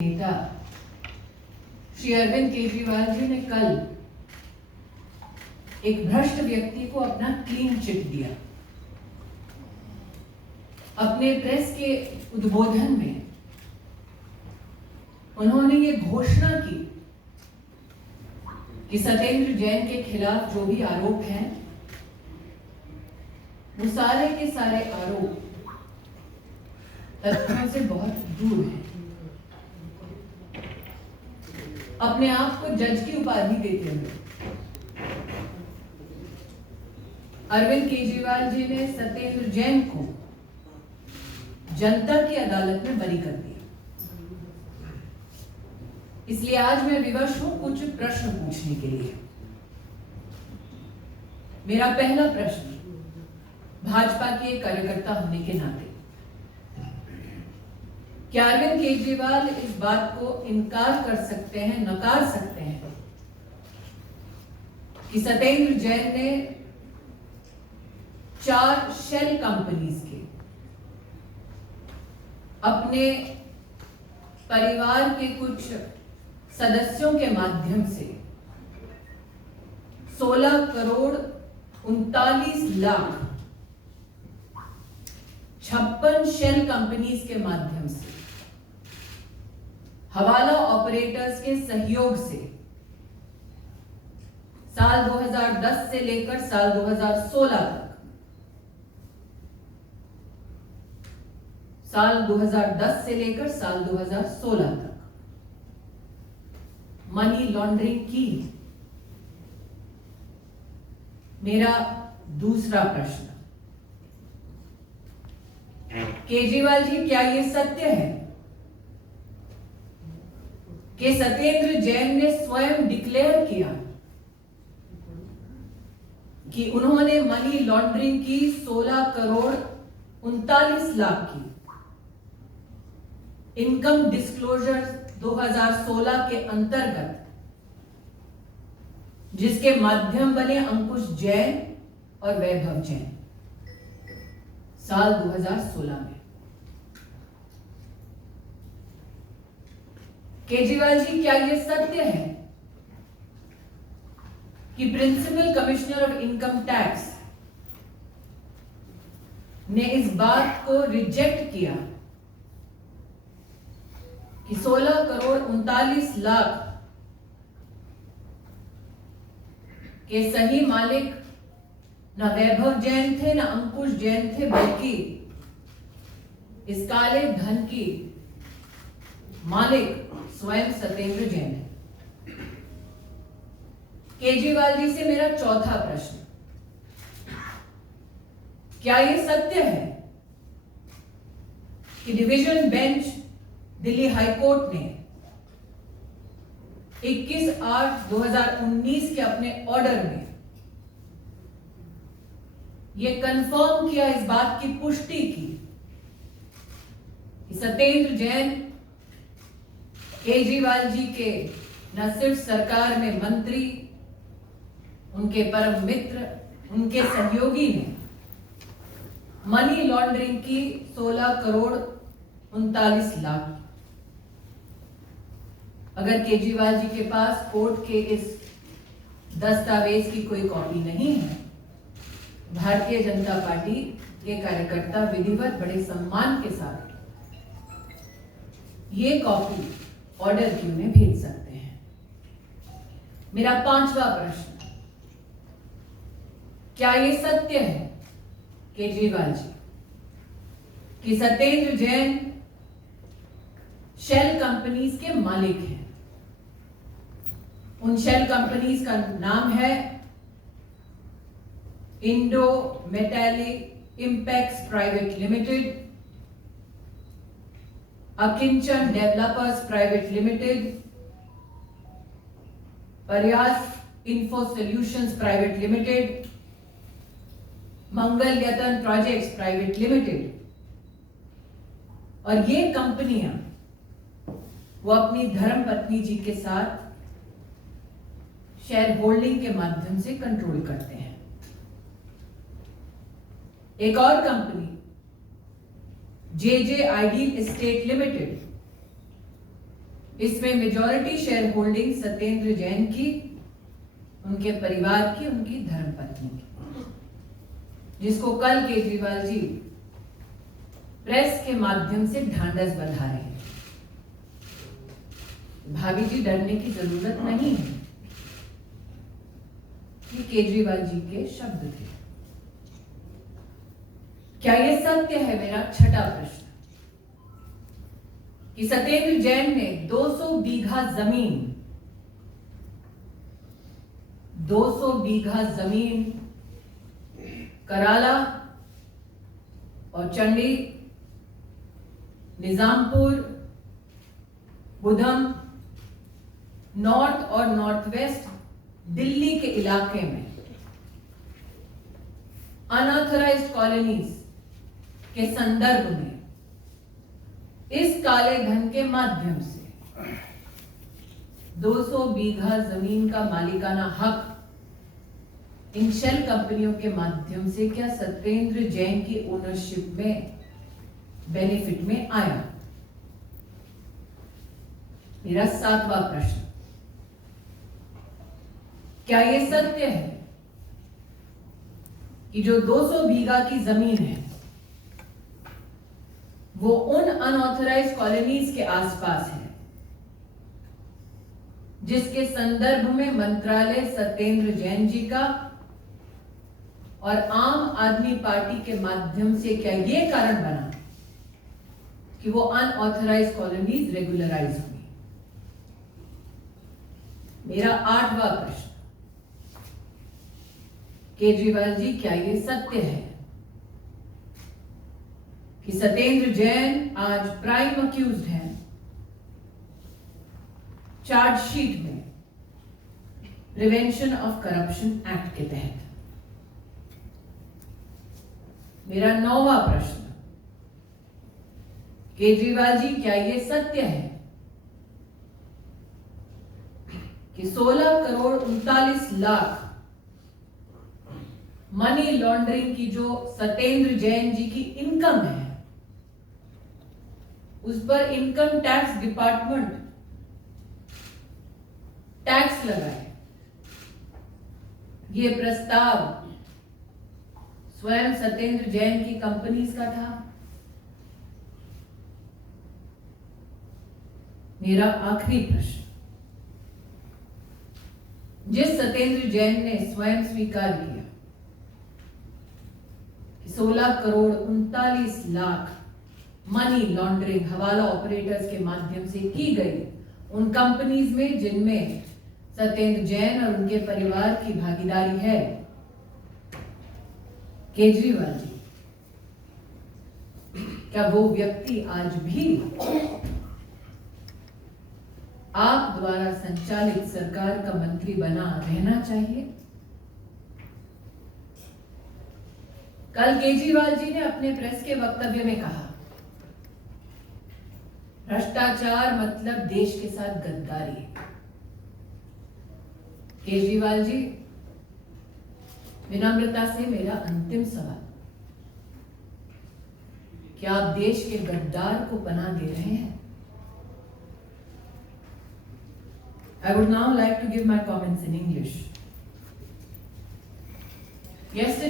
नेता श्री अरविंद केजरीवाल जी ने कल एक भ्रष्ट व्यक्ति को अपना क्लीन चिट दिया। अपने प्रेस के उद्बोधन में उन्होंने ये घोषणा की कि सत्येंद्र जैन के खिलाफ जो भी आरोप हैं वो सारे के सारे आरोप तथ्यों से बहुत दूर हैं। अपने आप को जज की उपाधि देते हुए अरविंद केजरीवाल जी ने सत्येंद्र जैन को जनता की अदालत में बरी कर दिया। इसलिए आज मैं विवश हूं कुछ प्रश्न पूछने के लिए। मेरा पहला प्रश्न भाजपा के एक कार्यकर्ता होने के नाते, क्या अरविंद केजरीवाल इस बात को इनकार कर सकते हैं, नकार सकते हैं कि सत्येंद्र जैन ने 4 शेल कंपनीज के अपने परिवार के कुछ सदस्यों के माध्यम से 16 करोड़ 39 लाख 56 शेल कंपनीज के माध्यम से हवाला ऑपरेटर्स के सहयोग से साल 2010 से लेकर साल 2016 तक, साल 2010 से लेकर साल 2016 तक मनी लॉन्ड्रिंग की। मेरा दूसरा प्रश्न, केजरीवाल जी, क्या यह सत्य है कि सत्येंद्र जैन ने स्वयं डिक्लेयर किया कि उन्होंने मनी लॉन्ड्रिंग की 16 करोड़ 39 लाख की इनकम डिस्क्लोजर 2016 के अंतर्गत, जिसके माध्यम बने अंकुश जैन और वैभव जैन, साल 2016 में? केजरीवाल जी, क्या यह सत्य है कि principal commissioner of income tax ने इस बात को रिजेक्ट किया कि 16 करोड़ 39 लाख के सही मालिक न वैभव जैन थे, न अंकुश जैन थे, बल्कि इस काले धन की मालिक स्वयं सत्येंद्र जैन है? केजरीवाल जी से मेरा चौथा प्रश्न, क्या यह सत्य है कि डिवीजन बेंच दिल्ली हाईकोर्ट ने 21/8/2019 के अपने ऑर्डर में यह कंफर्म किया, इस बात की पुष्टि की कि सत्येंद्र जैन केजरीवाल जी के न सिर्फ सरकार में मंत्री, उनके परम मित्र, उनके सहयोगी ने मनी लॉन्ड्रिंग की 16 करोड़ 39 लाख? अगर केजरीवाल जी के पास कोर्ट के इस दस्तावेज की कोई कॉपी नहीं है, भारतीय जनता पार्टी के कार्यकर्ता विधिवत बड़े सम्मान के साथ ये कॉपी ऑर्डर की उन्हें भेज सकते हैं। मेरा पांचवा प्रश्न, क्या यह सत्य है केजरीवाल जी कि सत्येंद्र जैन शेल कंपनीज के मालिक हैं? उन शेल कंपनीज का नाम है Indo metallic impex private limited, Akinchan developers private limited, Prayas info solutions private limited, Mangal Yatan projects private limited. और ये कंपनियां वो अपनी धर्मपत्नी जी के साथ शेयर होल्डिंग के माध्यम से कंट्रोल करते हैं। एक और company JJ ideal estate limited इसमें majority share holding Satyendra Jain की, उनके परिवार की, उनकी धर्मपत्नी की, जिसको कल केजरीवाल जी प्रेस के माध्यम से ढांढस बंधा रहे हैं। भाभी जी, डरने की जरूरत नहीं है। ये केजरीवाल जी के शब्द थे। क्या ये सत्य है? मेरा छठा प्रश्न, कि सत्येंद्र जैन ने 200 बीघा जमीन 200 बीघा जमीन कराला और चंडी, निजामपुर, बुधम, नॉर्थ और नॉर्थ वेस्ट दिल्ली के इलाके में अनऑथराइज्ड कॉलोनीज के संदर्भ में इस काले धन के माध्यम से 200 बीघा जमीन का मालिकाना हक इन शेल कंपनियों के माध्यम से क्या सत्येंद्र जैन की ओनरशिप में, बेनिफिट में आया? मेरा सातवां प्रश्न, क्या यह सत्य है कि जो 200 बीघा की जमीन है वो उन अनऑथराइज्ड कॉलोनीज के आसपास है जिसके संदर्भ में मंत्रालय सत्येंद्र जैन जी का और आम आदमी पार्टी के माध्यम से क्या यह कारण बना कि वो अनऑथराइज्ड कॉलोनीज रेगुलराइज हुई? मेरा आठवां प्रश्न, केजरीवाल जी, क्या यह सत्य है कि सत्येंद्र जैन आज प्राइम अक्यूज्ड हैं चार्जशीट में प्रिवेंशन ऑफ करप्शन एक्ट के तहत? मेरा नौवां प्रश्न, केजरीवाल जी, क्या यह सत्य है कि 16 करोड़ 39 लाख मनी लॉन्ड्रिंग की जो सत्येंद्र जैन जी की इनकम है उस पर इनकम टैक्स डिपार्टमेंट टैक्स लगाए? ये प्रस्ताव स्वयं सत्येंद्र जैन की कंपनीज का था? मेरा आखिरी प्रश्न, जिस सत्येंद्र जैन ने स्वयं स्वीकार किया कि 16 करोड़ 39 लाख मनी लॉन्ड्रिंग हवाला ऑपरेटर्स के माध्यम से की गई उन कंपनीज में जिनमें सत्येंद्र जैन और उनके परिवार की भागीदारी है, केजरीवाल जी, क्या वो व्यक्ति आज भी आप द्वारा संचालित सरकार का मंत्री बना रहना चाहिए? कल केजरीवाल जी ने अपने प्रेस के वक्तव्य में कहा, भ्रष्टाचार मतलब देश के साथ गद्दारी। केजरीवाल जी, विनम्रता से मेरा अंतिम सवाल, क्या आप देश के गद्दार को पनाह दे रहे हैं? I would now like to give my comments in English. Yesterday